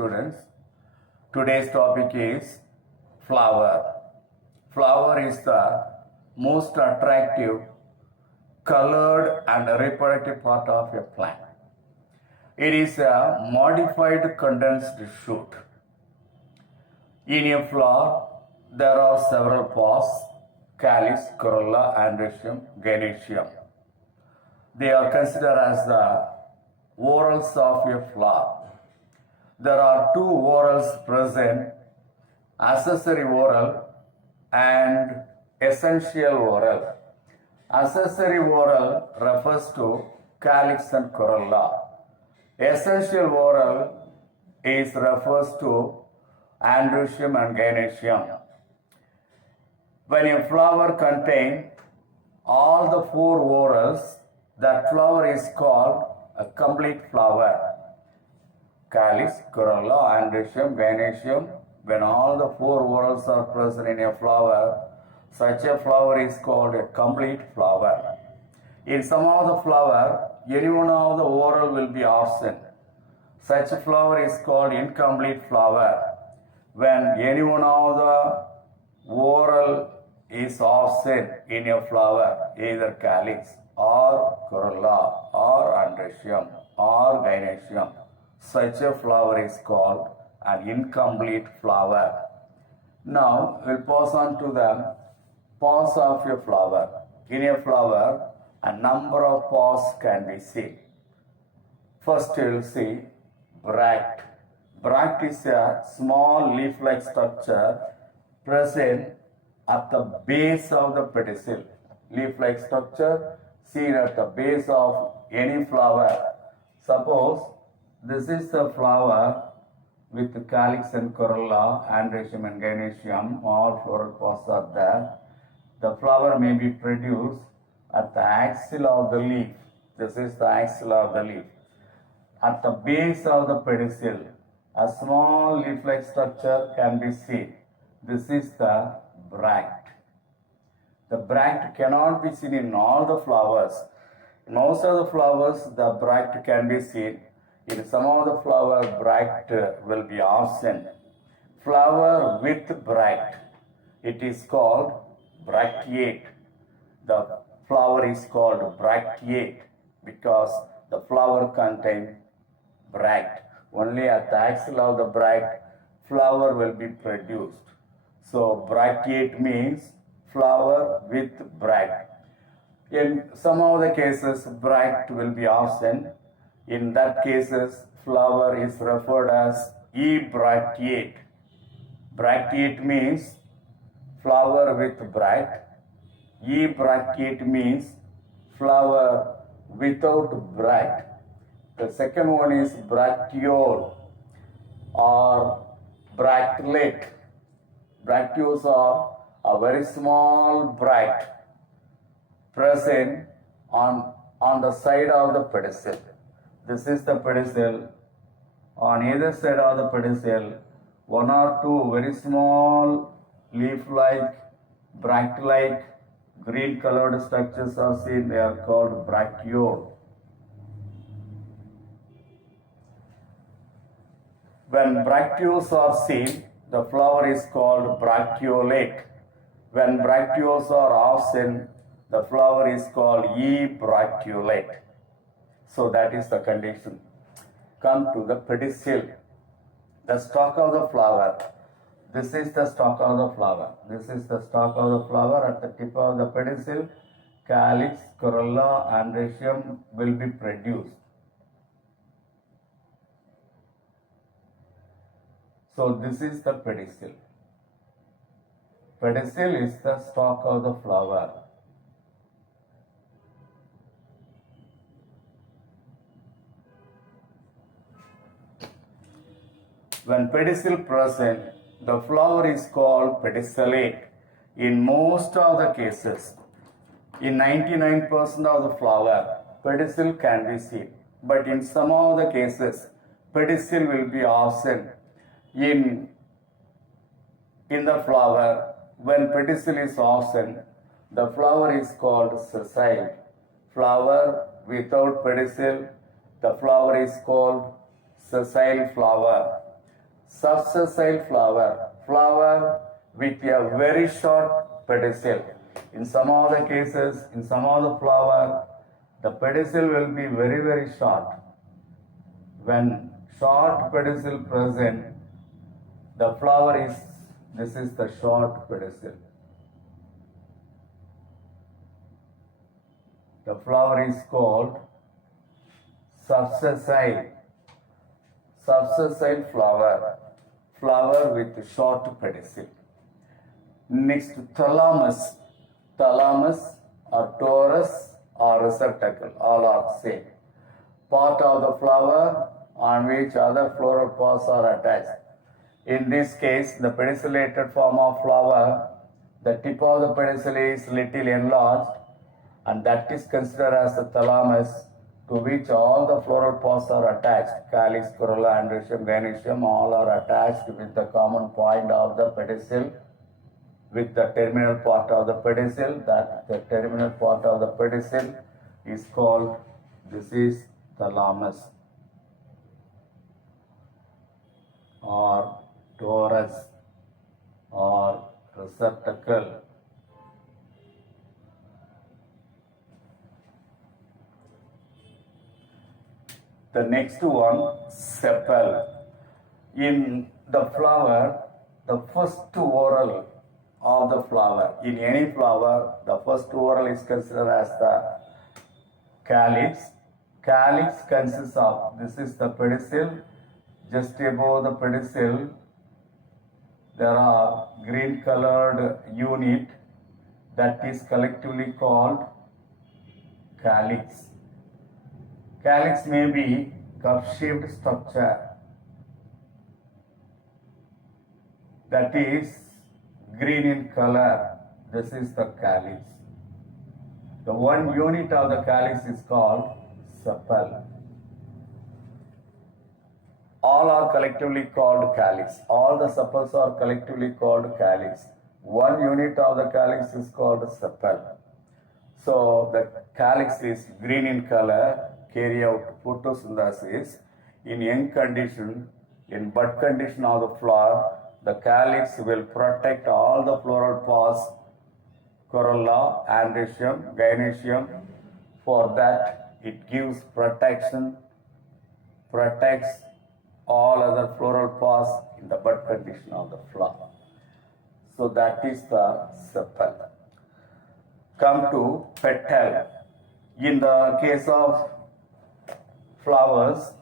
students. Today's topic is flower. Flower is the most attractive, colored and reproductive part of a plant. It is a modified condensed shoot. In a flower, there are several parts: calyx, corolla, androecium, gynoecium. They are considered as the whorls of a flower. There are two whorls present: accessory whorl and essential whorl. Accessory whorl refers to calyx and corolla. Essential whorl refers to androecium and gynoecium. When a flower contains all the four whorls, that flower is called a complete flower. Calyx, corolla, androecium, gynoecium. When all the four whorls are present in a flower, such a flower is called a complete flower. In some of the flower, any one of the whorl will be absent. Such a flower is called incomplete flower. When any one of the whorl is absent in a flower, either calyx or corolla or androecium or gynoecium, such a flower is called an incomplete flower. Now we'll pass on to the parts of a flower. In a flower, a number of parts can be seen. First you will see bract. Bract is a small leaf-like structure present at the base of the pedicel. Leaf-like structure seen at the base of any flower. Suppose this is the flower with calyx and corolla, androecium and gynoecium, all floral parts are there. The flower may be produced at the axil of the leaf. This is the axil of the leaf. At the base of the pedicel, a small leaf-like structure can be seen. This is the bract. The bract cannot be seen in all the flowers. In most of the flowers, the bract can be seen. In some of the flower, bract will be absent. Flower with bract, it is called bracteate. The flower is called bracteate because the flower contains bract. Only at the axil of the bract, flower will be produced. So bracteate means flower with bract. In some of the cases, bract will be absent. In that cases, flower is referred as ebracteate. Bracteate means flower with bract. Ebracteate means flower without bract. The second one is bracteole or bractlet. Bracteoles are a very small bract present on the side of the pedicel. This is the pedicel. On either side of the pedicel, one or two very small leaf-like, bract-like, green-colored structures are seen. They are called bracteole. When bracteoles are seen, the flower is called bracteolate. When bracteoles are absent, the flower is called ebracteolate. So that is the condition. Come to the pedicel, the stalk of the flower. This is the stalk of the flower. This is the stalk of the flower. At the tip of the pedicel, calyx, corolla, androecium will be produced. So this is the pedicel. Pedicel is the stalk of the flower. When pedicel present, the flower is called pedicellate. In most of the cases, in 99% of the flower, pedicel can be seen. But in some of the cases, pedicel will be absent in the flower. When pedicel is absent, the flower is called sessile. Flower without pedicel, the flower is called sessile flower. Subsessile flower, flower with a very short pedicel. In some of the cases, in some of the flower, the pedicel will be very, very short. When short pedicel present, the flower is, this is the short pedicel. The flower is called subsessile flower, flower with short pedicel. Next, thalamus. Thalamus or torus or receptacle, all are same. Part of the flower on which other floral parts are attached. In this case, the pedicellated form of flower, the tip of the pedicel is little enlarged, and that is considered as the thalamus, to which all the floral parts are attached. Calyx, corolla, androecium, gynoecium, all are attached with the common point of the pedicel, with the terminal part of the pedicel. That the terminal part of the pedicel is called, this is thalamus or torus or receptacle. The next one, sepal. In the flower, the first whorl of the flower, in any flower, the first whorl is considered as the calyx. Calyx consists of, this is the pedicel, just above the pedicel, there are green colored unit that is collectively called calyx. Calyx may be cup-shaped structure, that is green in color. This is the calyx. The one unit of the calyx is called sepal. All are collectively called calyx. All the sepals are collectively called calyx. One unit of the calyx is called sepal. So the calyx is green in color, carry out photosynthesis. In young condition, in bud condition of the flower, the calyx will protect all the floral parts, corolla, androecium, gynoecium. For that, it gives protection, protects all other floral parts in the bud condition of the flower. So that is the sepal. Come to petal. In the case of flowers,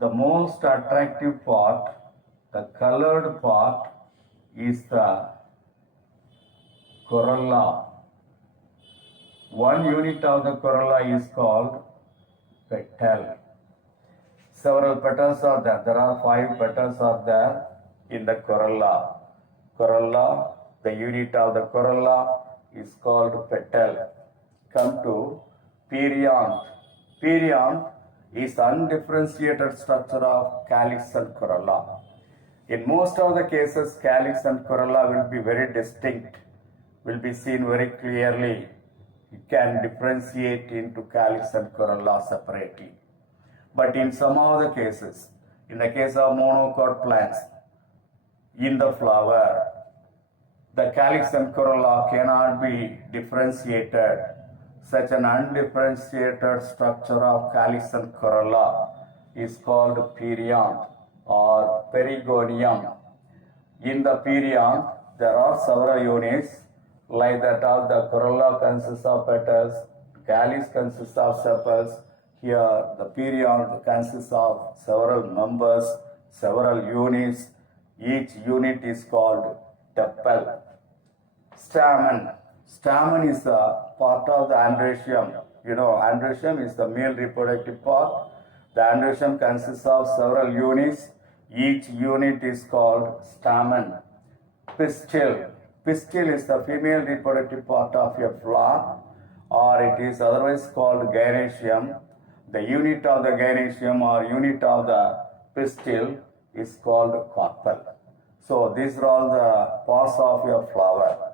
the most attractive part, the colored part, is the corolla. One unit of the corolla is called petal. Several petals are there. There are 5 petals are there in the corolla. Corolla, the unit of the corolla is called petal. Come to perianth. Perianth is undifferentiated structure of calyx and corolla. In most of the cases, calyx and corolla will be very distinct, will be seen very clearly. You can differentiate into calyx and corolla separately. But in some of the cases, in the case of monocot plants, in the flower, the calyx and corolla cannot be differentiated. Such an undifferentiated structure of calyx and corolla is called perianth or perigonium. In the perianth, there are several units, like that of the corolla consists of petals, calyx consists of sepals. Here, the perianth consists of several members, several units. Each unit is called tepal. Stamen. Stamen is a part of the androecium. You know, androecium is the male reproductive part. The androecium consists of several units. Each unit is called stamen. Pistil. Pistil is the female reproductive part of a flower, or it is otherwise called gynoecium. The unit of the gynoecium or unit of the pistil is called carpel. So these are all the parts of your flower.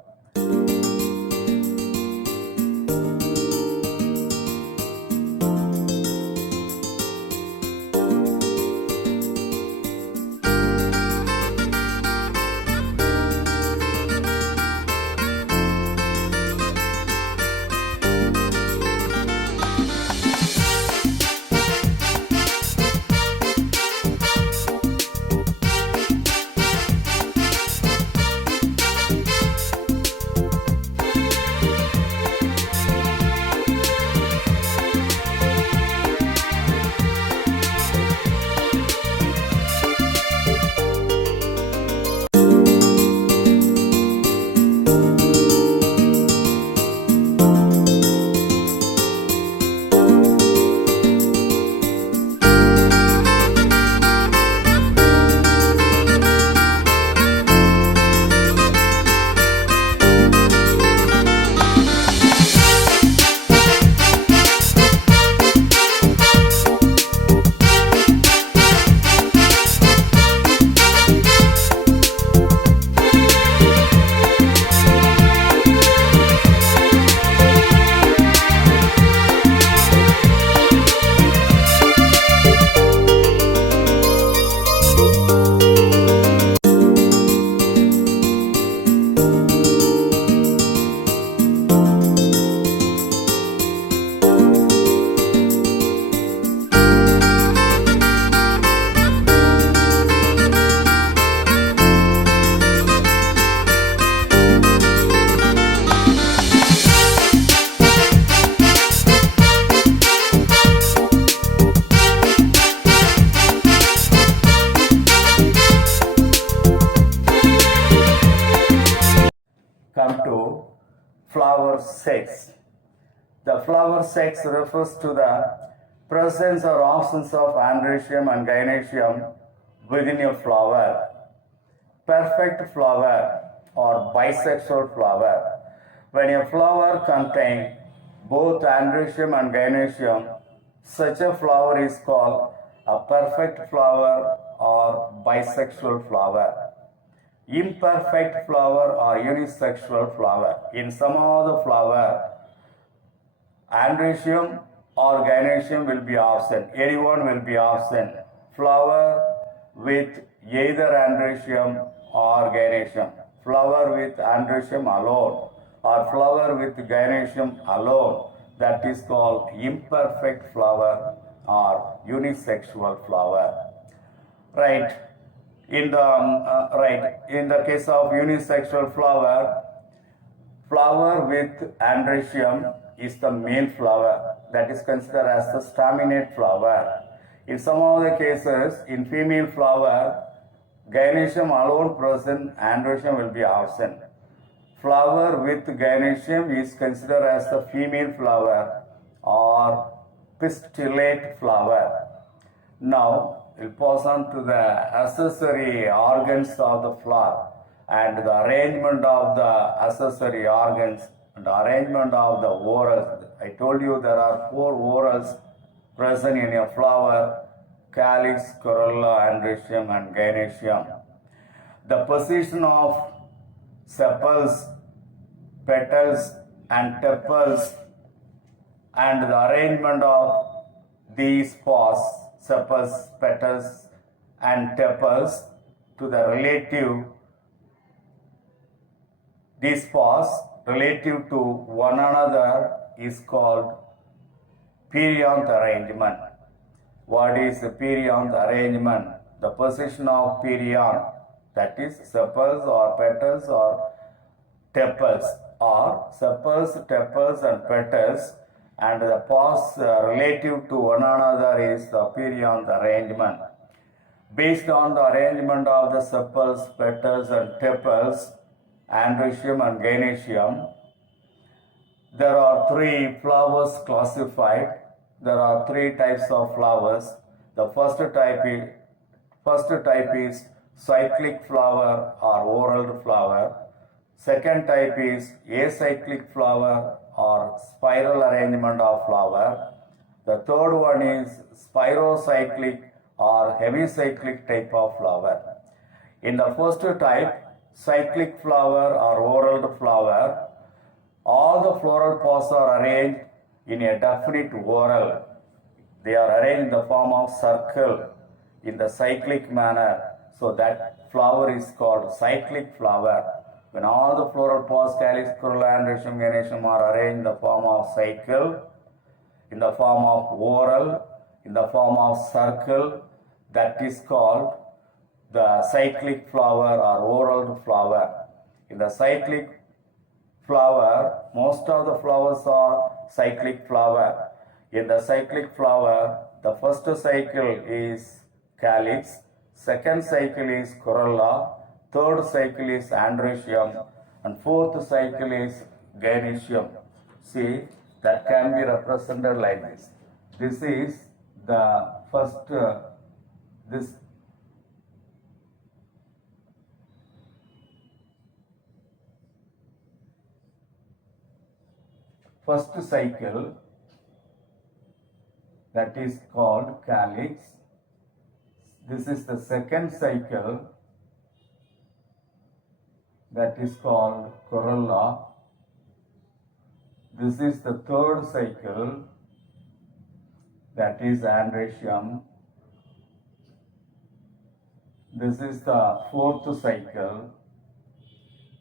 come to flower sex. The flower sex refers to the presence or absence of androecium and gynoecium within a flower. Perfect flower or bisexual flower. When a flower contains both androecium and gynoecium, such a flower is called a perfect flower or bisexual flower. Imperfect flower or unisexual flower. In some of the flower, androecium or gynoecium will be absent. Any one will be absent. Flower with either androecium or gynoecium. Flower with androecium alone or flower with gynoecium alone. That is called imperfect flower or unisexual flower. Right. In the case of unisexual flower, flower with androecium is the male flower, that is considered as the staminate flower. In some of the cases, in female flower, gynoecium alone present, androecium will be absent. Flower with gynoecium is considered as the female flower or pistillate flower. Now, we'll pass on to the accessory organs of the flower and the arrangement of the accessory organs and the arrangement of the whorls. I told you there are 4 whorls present in a flower: calyx, corolla, androecium, and gynoecium. The position of sepals, petals, and tepals and the arrangement of these parts, sepals, petals, and tepals to the relative, these parts relative to one another is called perianth arrangement. What is the perianth arrangement? The position of perianth, that is sepals or petals or tepals, or sepals, tepals, and petals, and the parts relative to one another is the perianth arrangement. Based on the arrangement of the sepals, petals, and tepals, androecium and gynoecium, there are 3 flowers classified. There are 3 types of flowers. The first type is cyclic flower or whorled flower. Second type is acyclic flower or spiral arrangement of flower. The third one is spirocyclic or hemicyclic type of flower. In the first type, cyclic flower or whorled flower, all the floral pods are arranged in a definite whorl. They are arranged in the form of circle in the cyclic manner. So that flower is called cyclic flower. When all the floral pods, calyx, corolla, androecium, gynoecium are arranged in the form of cycle, in the form of whorl, in the form of circle, that is called the cyclic flower or whorled flower. In the cyclic flower, most of the flowers are cyclic flower. In the cyclic flower, the first cycle is calyx, second cycle is corolla, third cycle is androecium, and fourth cycle is gynoecium. See, that can be represented like this. This is the first, first cycle, that is called calyx. This is the second cycle, that is called corolla. This is the third cycle, that is androecium. This is the fourth cycle,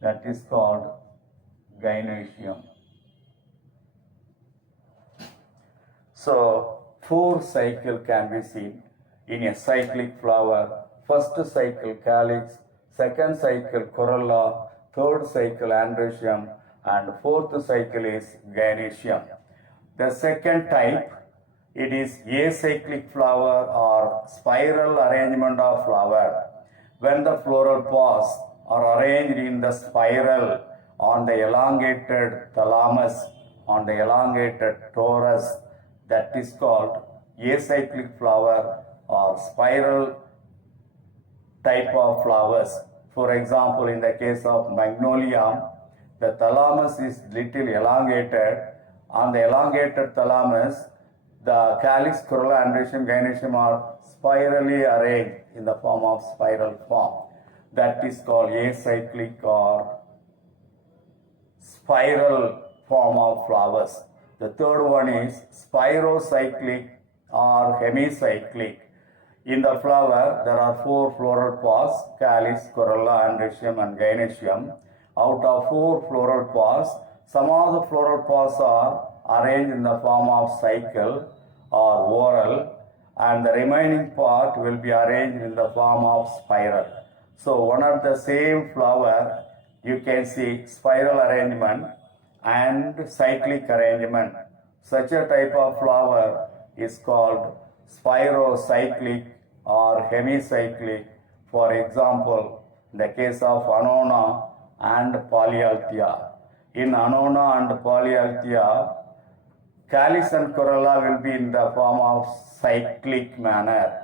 that is called gynoecium. So, 4 cycles can be seen in a cyclic flower. First cycle calyx, second cycle corolla, third cycle androecium, and fourth cycle is gynoecium. The second type, it is acyclic flower or spiral arrangement of flower. When the floral pods are arranged in the spiral on the elongated thalamus, on the elongated torus, that is called acyclic flower or spiral type of flowers. For example, in the case of magnolia, the thalamus is little elongated. On the elongated thalamus, the calyx, corolla, androecium, gynoecium are spirally arranged in the form of spiral form. That is called acyclic or spiral form of flowers. The third one is spirocyclic or hemicyclic. In the flower, there are 4 floral pods, calyx, corolla, androecium and gynoecium. Out of 4 floral pods, some of the floral pods are arranged in the form of cycle or whorl, and the remaining part will be arranged in the form of spiral. So one of the same flower, you can see spiral arrangement and cyclic arrangement. Such a type of flower is called spirocyclic or hemicyclic. For example, in the case of annona and polyalthia. In annona and polyalthia, calyx and corolla will be in the form of cyclic manner,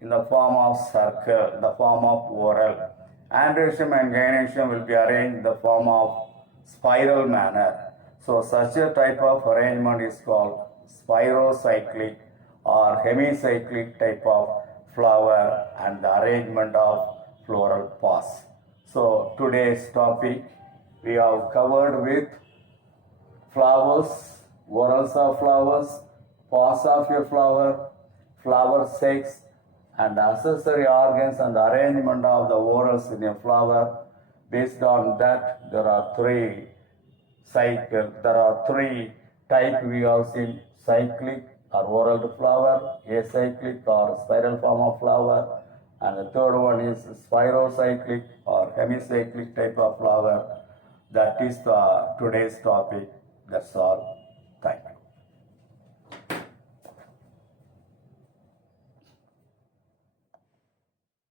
in the form of circle, in the form of whorl. Androecium and gynoecium will be arranged in the form of spiral manner. So such a type of arrangement is called spirocyclic or hemicyclic type of flower and the arrangement of floral pods. So today's topic we have covered with flowers, whorls of flowers, pods of a flower, flower sex and accessory organs and the arrangement of the whorls in a flower. Based on that, there are 3 types we have seen: cyclic or whorled flower, acyclic or spiral form of flower, and the third one is spirocyclic or hemicyclic type of flower. That is the today's topic. That's all.